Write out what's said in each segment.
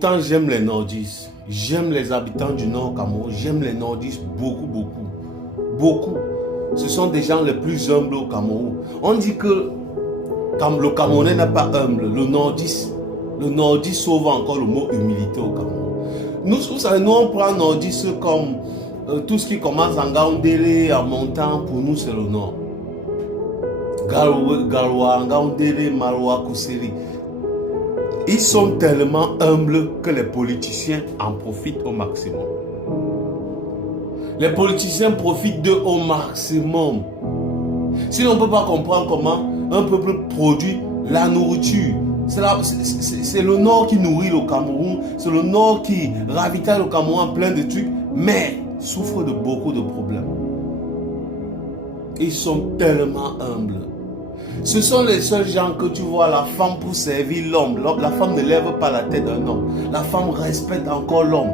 Pourtant, j'aime les nordistes. J'aime les habitants du Nord Cameroun. J'aime les nordistes beaucoup, beaucoup. Beaucoup. Ce sont des gens les plus humbles au Cameroun. On dit que le Camerounais n'est pas humble. Le nordiste sauve encore le mot humilité au Cameroun. Nous, vous savez, nous on prend nordiste comme tout ce qui commence en Ngaoundéré, en montant, pour nous c'est le Nord. Galwa, Ngaoundéré, Maroua, Kousseri. Ils sont tellement humbles que les politiciens en profitent au maximum. Les politiciens profitent d'eux au maximum. Sinon, on ne peut pas comprendre comment un peuple produit la nourriture. C'est le Nord qui nourrit le Cameroun. C'est le Nord qui ravitaille le Cameroun en plein de trucs. Mais souffre de beaucoup de problèmes. Ils sont tellement humbles. Ce sont les seuls gens que tu vois, la femme pour servir l'homme. La femme ne lève pas la tête d'un homme. La femme respecte encore l'homme.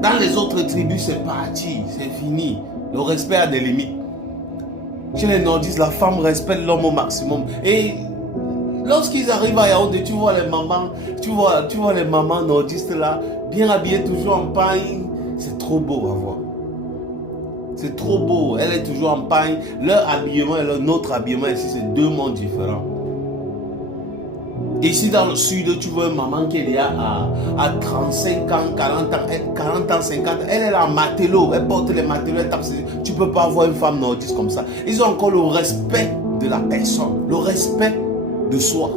Dans les autres tribus, c'est parti, c'est fini. Le respect a des limites. Chez les nordistes, la femme respecte l'homme au maximum. Et lorsqu'ils arrivent à Yaoundé, tu vois les mamans, tu vois les mamans nordistes là, bien habillées, toujours en paille. C'est trop beau à voir. C'est trop beau. Elle est toujours en paille. Leur habillement et notre habillement ici, c'est deux mondes différents. Ici dans le sud, tu vois une maman qui est là à 35 ans, 40 ans, 50 ans. Elle est là en matelot. Elle porte les matelots. Tu ne peux pas voir une femme nordiste comme ça. Ils ont encore le respect de la personne. Le respect de soi.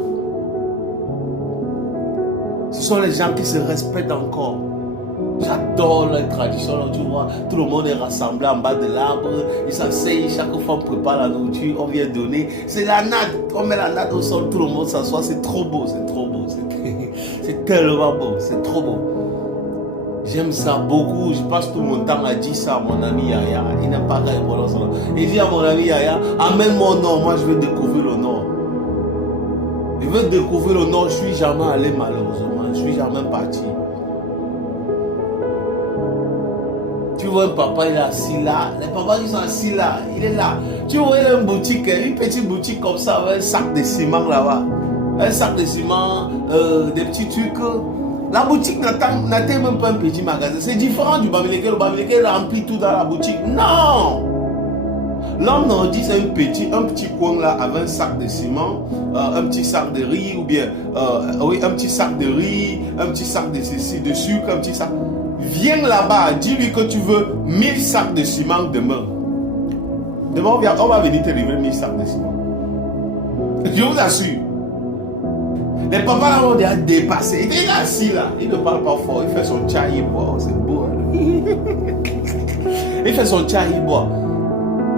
Ce sont les gens qui se respectent encore. J'adore la tradition, tu vois, tout le monde est rassemblé en bas de l'arbre, ils s'asseyent, chaque fois on prépare la nourriture, on vient donner, c'est la natte, on met la natte au sol, tout le monde s'assoit, c'est trop beau, c'est tellement beau, c'est trop beau. J'aime ça beaucoup, je passe tout mon temps à dire ça à mon ami Yaya, il n'a pas qu'à répondre ça. Il dit à mon ami Yaya, amène-moi au nord, moi je veux découvrir le nord. Je veux découvrir le nord, je suis jamais allé malheureusement, je suis jamais parti. Tu vois un papa, il est assis là. Les papas qui sont assis là, il est là. Tu vois, il a une boutique, une petite boutique comme ça, avec un sac de ciment là-bas. Un sac de ciment, des petits trucs. La boutique n'atteint même pas un petit magasin. C'est différent du Bamileke. Le Bamileke remplit tout dans la boutique. Non! L'homme nordiste, c'est un petit coin là avec un sac de ciment, un petit sac de riz, ou bien, oui, un petit sac de riz, un petit sac de ceci, de sucre, un petit sac. Viens là-bas, dis-lui que tu veux 1000 sacs de ciment demain. Demain, on va venir te livrer 1000 sacs de ciment. Je vous assure. Les papas là vont déjà dépasser. Il est assis là. Il ne parle pas fort. Il fait son chai, il boit. C'est beau. Il fait son chai, il boit.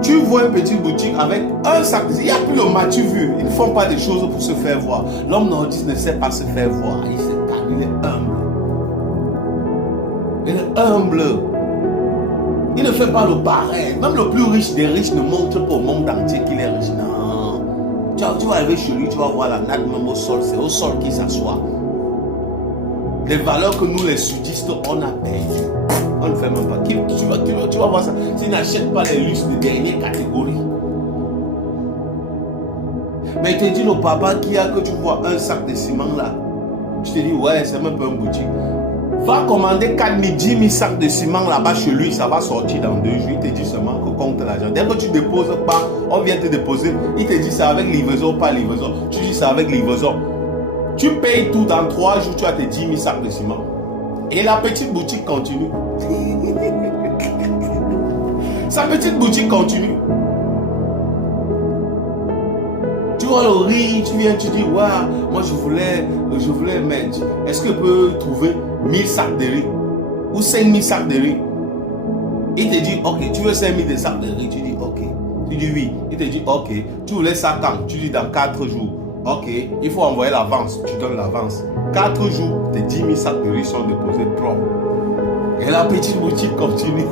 Tu vois une petite boutique avec un sac de ciment. Il n'y a plus le matu vu. Ils ne font pas des choses pour se faire voir. L'homme nordiste ne sait pas se faire voir. Il se calme, il est humble. Il est humble. Il ne fait pas le pareil. Même le plus riche des riches ne montre pas au monde entier qu'il est riche. Non. Tu vas arriver chez lui, tu vas voir la natte même au sol. C'est au sol qu'il s'assoit. Les valeurs que nous les sudistes, on a perdu. On ne fait même pas. Tu vas voir ça. S'ils n'achètent pas les lustres de dernière catégorie. Mais il te dit le papa qui a que tu vois un sac de ciment là. Je te dis ouais, c'est même pas une boutique. Va commander 4 000, 10 000 sacs de ciment là-bas chez lui, ça va sortir dans 2 jours. Il te dit seulement que compte l'argent. Dès que tu déposes pas, on vient te déposer. Il te dit c'est avec livraison, pas livraison. Tu dis c'est avec livraison. Tu payes tout dans 3 jours, tu as tes 10 000 sacs de ciment. Et la petite boutique continue. Sa petite boutique continue. Tu vois le riz, tu viens, tu dis, ouais, moi je voulais mettre. Est-ce que je peux trouver 1000 sacs de riz ou 5000 sacs de riz? Il te dit, ok, tu veux 5000 de sacs de riz? Tu dis, ok. Tu dis oui. Il te dit, ok. Tu voulais ça quand? Tu dis dans 4 jours. Ok, il faut envoyer l'avance. Tu donnes l'avance. 4 jours, tes 10 000 sacs de riz sont déposés propres. Et la petite boutique continue.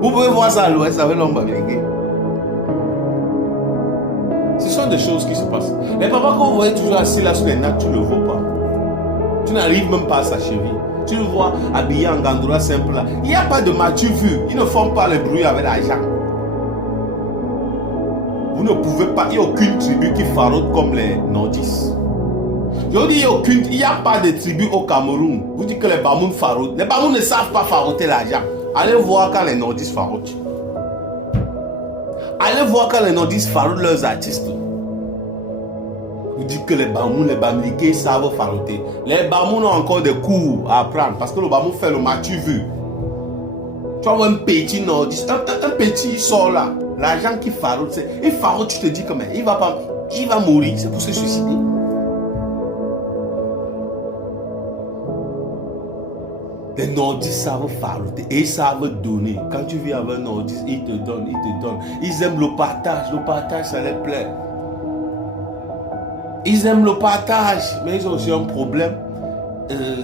Vous pouvez voir ça à l'ouest avec l'homme américain. Ce sont des choses qui se passent. Les papas, quand vous voyez toujours assis là sur les nattes, tu ne le vois pas. Tu n'arrives même pas à sa cheville. Tu le vois habillé en gandoura simple là. Il n'y a pas de matu vu. Ils ne font pas le bruit avec l'argent. Vous ne pouvez pas. Il n'y a aucune tribu qui faraude comme les nordistes. Je vous dis, il n'y a pas de tribu au Cameroun. Vous dites que les Bamoun faroutent. Les Bamoun ne savent pas farouter l'argent. Allez voir quand les nordistes faroutent. Allez voir quand les nordistes faroutent leurs artistes. Vous dites que les Bamoun, les Bamileke savent farouter. Les Bamoun ont encore des cours à apprendre. Parce que le Bamoun fait le matu vu. Tu vois un petit nordiste, un petit sort là. L'argent qui faroute, il faroute, tu te dis que mais il va mourir, c'est pour se suicider. Les nordistes savent farouter et ils savent donner. Quand tu viens avec un nordiste, ils te donnent, ils te donnent. Ils aiment le partage ça les plaît. Ils aiment le partage, mais ils ont aussi un problème.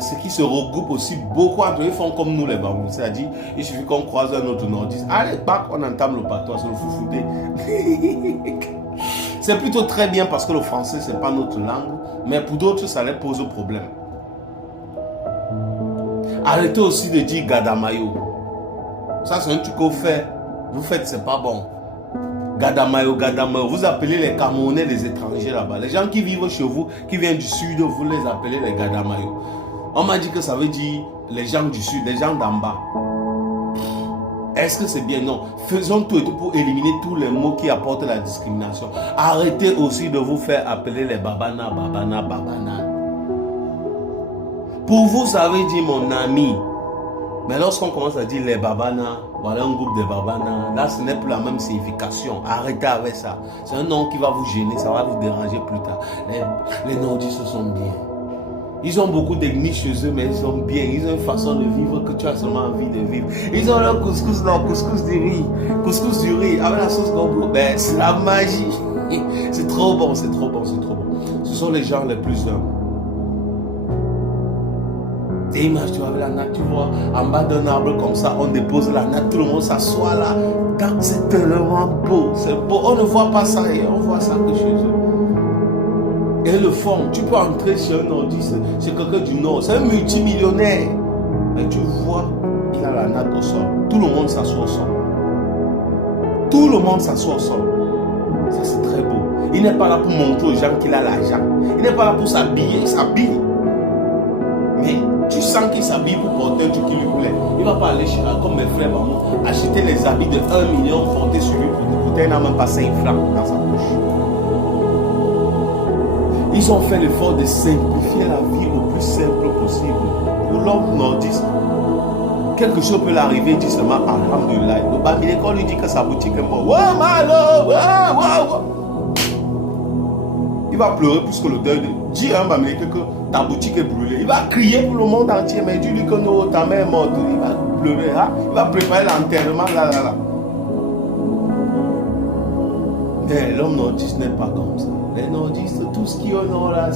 C'est qu'ils se regroupent aussi beaucoup entre eux. Ils font comme nous les Bamous. C'est-à-dire, il suffit qu'on croise un autre nordiste. Allez, bac, on entame le patois, c'est le foufouté. C'est plutôt très bien parce que le français, c'est pas notre langue. Mais pour d'autres, ça les pose problème. Arrêtez aussi de dire Gadamayo. Ça, c'est un truc qu'on fait. Vous faites, c'est pas bon. Gadamayo, Gadamayo. Vous appelez les Camerounais des étrangers là-bas. Les gens qui vivent chez vous, qui viennent du sud, vous les appelez les Gadamayo. On m'a dit que ça veut dire les gens du sud, les gens d'en bas. Est-ce que c'est bien? Non. Faisons tout et tout pour éliminer tous les mots qui apportent la discrimination. Arrêtez aussi de vous faire appeler les Babana, Babana, Babana. Pour vous, ça veut dire mon ami. Mais lorsqu'on commence à dire les Babana, voilà un groupe de Babana, là ce n'est plus la même signification. Arrêtez avec ça. C'est un nom qui va vous gêner, ça va vous déranger plus tard. Les nordistes sont bien. Ils ont beaucoup d'ethnies chez eux, mais ils sont bien. Ils ont une façon de vivre que tu as seulement envie de vivre. Ils ont leur couscous du riz. Couscous du riz avec la sauce gombo. Ben, c'est la magie. C'est trop bon, c'est trop bon, c'est trop bon. Ce sont les gens les plus humbles. Et imagine, tu vois, avec la natte, tu vois, en bas d'un arbre comme ça, on dépose la natte, tout le monde s'assoit là. C'est tellement beau, c'est beau. On ne voit pas ça et on voit ça que chez eux. Et le fond, tu peux entrer chez un nordiste, chez quelqu'un du Nord, c'est un multimillionnaire. Mais tu vois, il a la natte au sol. Tout le monde s'assoit au sol. Tout le monde s'assoit au sol. Ça, c'est très beau. Il n'est pas là pour montrer aux gens qu'il a l'argent. Il n'est pas là pour s'habiller, il s'habille. Mais tu sens qu'il s'habille pour porter un truc qui lui plaît. Il ne va pas aller chez comme mes frères maman, acheter les habits de 1 million portés sur lui pour coûter, il n'a même pas 5 francs dans sa poche. Ils ont fait l'effort de simplifier la vie au plus simple possible. Pour l'homme nordiste, quelque chose peut l'arriver, il dit seulement Alhamdulillah. Le Bamileke, on lui dit que sa boutique est morte. Wow, malo, wow, wow. Il va pleurer plus que le deuil de. Dis à un Bamileke que ta boutique est brûlée. Il va crier pour le monde entier, mais dis-lui que non, ta mère est morte. Il va pleurer, hein? Il va préparer l'enterrement, là. Mais l'homme nordiste n'est pas comme ça. Les nordistes, tout ce qu'ils ont là,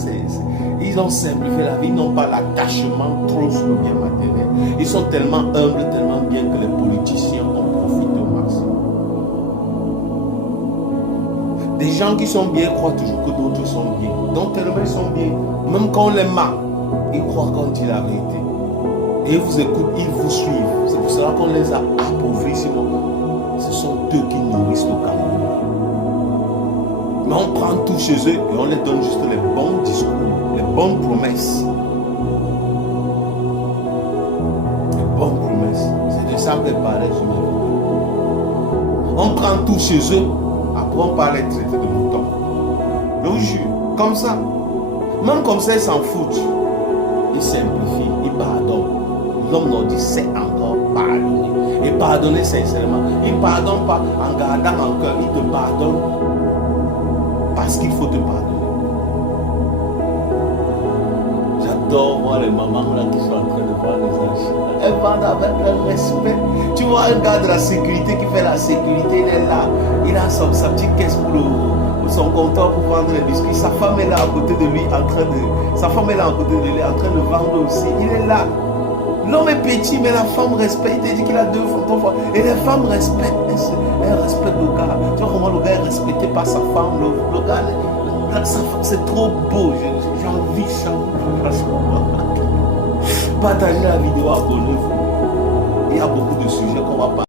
ils ont simplifié la vie, ils n'ont pas l'attachement trop sur le bien matériel. Ils sont tellement humbles, tellement bien que les politiciens en profitent au maximum. Des gens qui sont bien croient toujours que d'autres sont bien. Donc tellement ils sont bien, même quand on les marque, ils croient qu'on dit la vérité. Et ils vous écoutent, ils vous suivent. C'est pour cela qu'on les a appauvris, sinon ce sont eux qui nourrissent le Cameroun. Mais on prend tout chez eux et on les donne juste les bons discours, les bonnes promesses. Les bonnes promesses. C'est de ça qu'elle parlait sur nous. On prend tout chez eux, après on parle les traités de moutons. Je vous jure, comme ça. Même comme ça, ils s'en foutent. Ils simplifient, ils pardonnent. L'homme nordiste sait encore pardonner. Et pardonner sincèrement. Il ne pardonne pas en gardant en cœur, il te pardonne. Parce qu'il faut te pardonner. J'adore voir les mamans là qui sont en train de voir les archives. Elles vendent avec leur respect. Tu vois un gars de la sécurité qui fait la sécurité, il est là. Il a sa petite caisse pour son comptoir pour vendre les biscuits. Sa femme est là à côté de lui en train de. Sa femme est là à côté de lui en train de vendre aussi. Il est là. L'homme est petit, mais la femme respecte. Il dit qu'il a 2 fois, 3 fois. Et les femmes respectent. Elles respectent le gars. Tu vois comment le gars est respecté par sa femme. Le gars, c'est trop beau. J'ai envie de ça. Partagez la vidéo, abonnez-vous. Il y a beaucoup de sujets qu'on va parler.